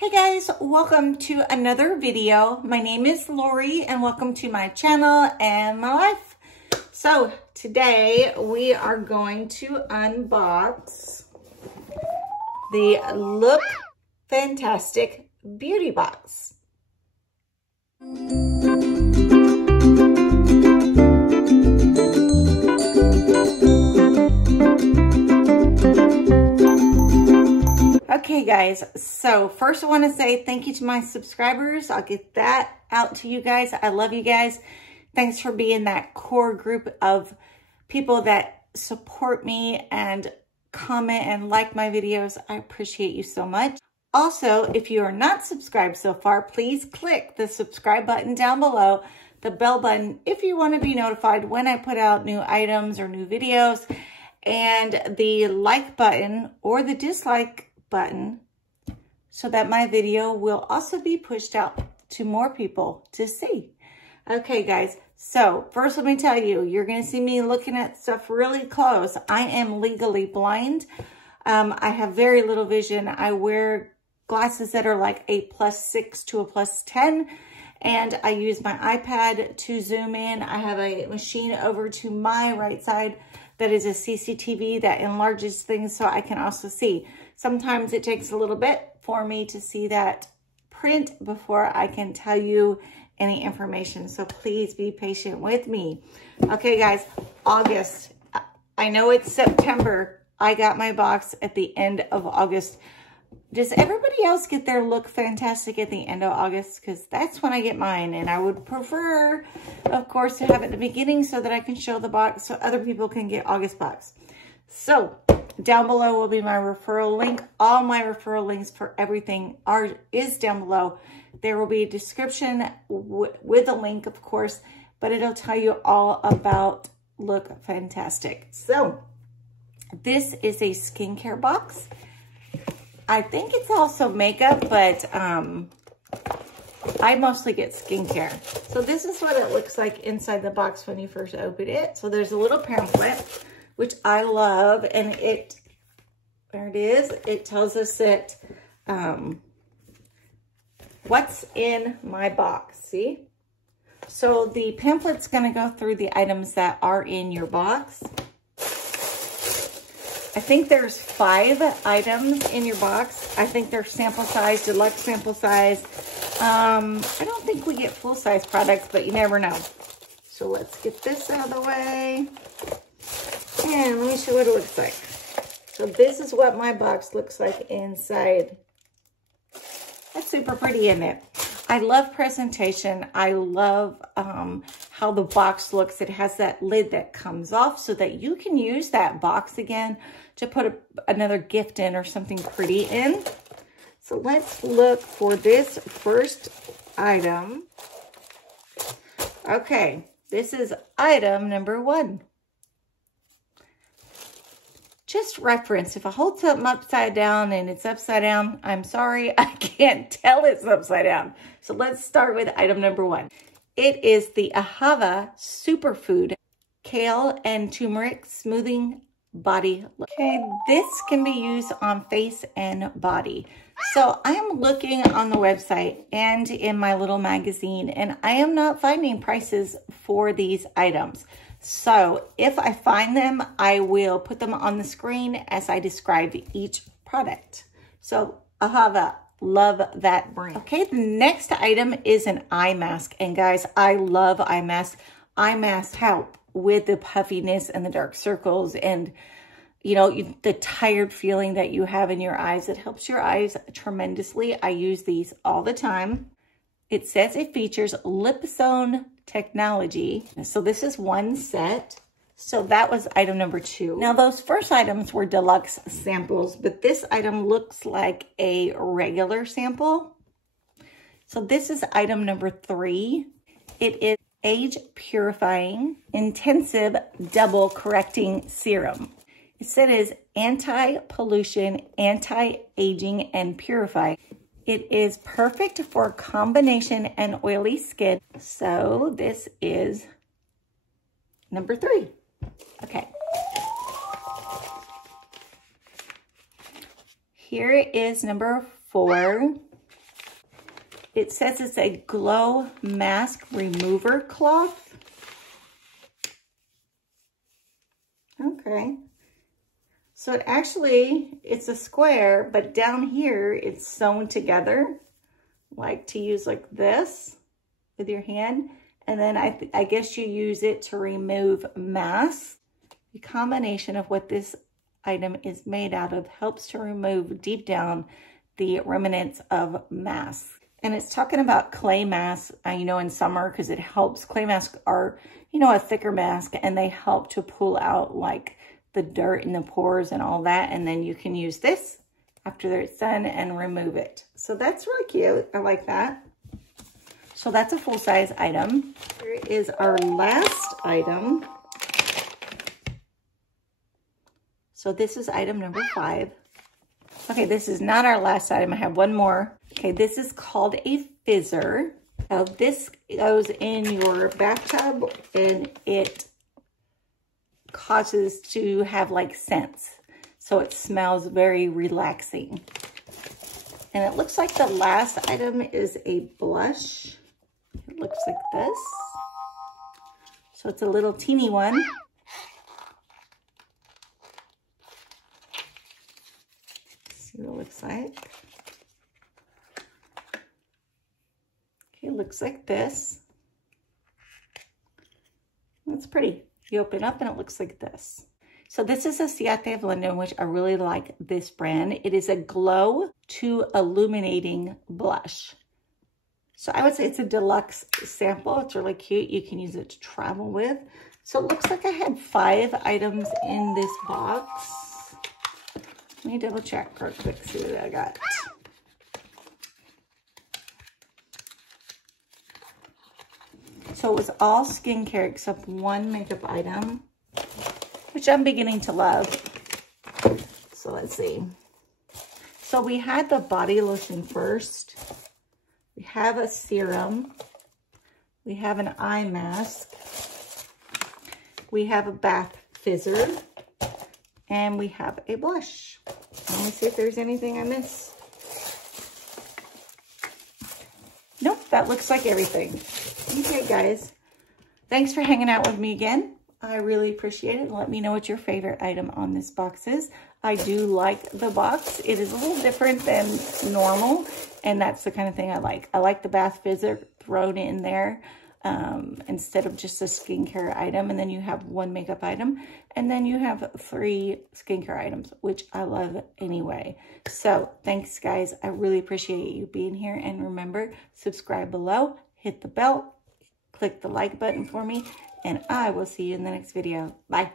Hey guys, welcome to another video. My name is Lori and welcome to my channel and my life. So today we are going to unbox the Look Fantastic Beauty Box. Okay guys, so first I want to say thank you to my subscribers. I'll get that out to you guys. I love you guys. Thanks for being that core group of people that support me and comment and like my videos. I appreciate you so much. Also, if you are not subscribed so far, please click the subscribe button down below, the bell button if you want to be notified when I put out new items or new videos, and the like button or the dislike button so that my video will also be pushed out to more people to see. Okay guys, so first let me tell you, you're going to see me looking at stuff really close. I am legally blind. I have very little vision. I wear glasses that are like a +6 to a +10, and I use my iPad to zoom in. I have a machine over to my right side that is a CCTV that enlarges things so I can also see. Sometimes it takes a little bit for me to see that print before I can tell you any information. So please be patient with me. Okay guys, August. I know it's September. I got my box at the end of August. Does everybody else get their Look Fantastic at the end of August? Because that's when I get mine. And I would prefer, of course, to have it at the beginning so that I can show the box so other people can get August box. So down below will be my referral link. All my referral links for everything is down below. There will be a description with a link, of course, but it'll tell you all about Look Fantastic. So this is a skincare box. I think it's also makeup, but I mostly get skincare. So this is what it looks like inside the box when you first open it. So there's a little pamphlet, which I love, and there it is. It tells us that what's in my box, see? So the pamphlet's gonna go through the items that are in your box. I think there's 5 items in your box. I think they're sample size, deluxe sample size. I don't think we get full size products, but you never know. So let's get this out of the way. And let me show what it looks like. So this is what my box looks like inside. That's super pretty, isn't it? I love presentation. I love how the box looks. It has that lid that comes off so that you can use that box again to put another gift in or something pretty in. So let's look for this first item. Okay, this is item number 1. Just reference, if I hold something upside down and it's upside down, I'm sorry, I can't tell it's upside down. So let's start with item number 1. It is the Ahava Superfood Kale and Turmeric Smoothing Body Lotion. Okay, this can be used on face and body. So I am looking on the website and in my little magazine, and I am not finding prices for these items. So if I find them, I will put them on the screen as I describe each product. So Ahava, love that brand. Okay, the next item is an eye mask. And guys, I love eye masks. Eye masks help with the puffiness and the dark circles and, you know, the tired feeling that you have in your eyes. It helps your eyes tremendously. I use these all the time. It says it features lipzone technology. So this is 1 set. So that was item number 2. Now those first items were deluxe samples, but this item looks like a regular sample. So this is item number 3. It is age purifying intensive double correcting serum. It said it is anti-pollution, anti-aging, and purifying. It is perfect for combination and oily skin. So this is number 3. Okay. Here is number 4. It says it's a glow mask remover cloth. Okay. So it actually, it's a square, but down here it's sewn together, like to use like this with your hand. And then I guess you use it to remove masks. The combination of what this item is made out of helps to remove deep down the remnants of masks. And it's talking about clay masks, you know, in summer, because it helps. Clay masks are, you know, a thicker mask, and they help to pull out like the dirt and the pores and all that. And then you can use this after it's done and remove it. So that's really cute. I like that. So that's a full-size item. Here is our last item. So this is item number 5. Okay, this is not our last item. I have one more. Okay, this is called a fizzer. Now this goes in your bathtub and it causes to have like scents. So it smells very relaxing. And it looks like the last item is a blush. It looks like this. So it's a little teeny one. See what it looks like. Okay, it looks like this. That's pretty. You open up and it looks like this. So this is a Ciate of London, which I really like this brand. It is a glow to illuminating blush. So I would say it's a deluxe sample. It's really cute. You can use it to travel with. So it looks like I had 5 items in this box. Let me double check real quick, see what I got. So it was all skincare except one makeup item, which I'm beginning to love. So let's see. So we had the body lotion first. We have a serum. We have an eye mask. We have a bath fizzer. And we have a blush. Let me see if there's anything I missed. Nope, that looks like everything. Okay, guys. Thanks for hanging out with me again. I really appreciate it. Let me know what your favorite item on this box is. I do like the box. It is a little different than normal, and that's the kind of thing I like. I like the bath fizzer thrown in there instead of just a skincare item. And then you have one makeup item, and then you have 3 skincare items, which I love anyway. So thanks, guys. I really appreciate you being here. And remember, subscribe below, hit the bell, click the like button for me, and I will see you in the next video. Bye.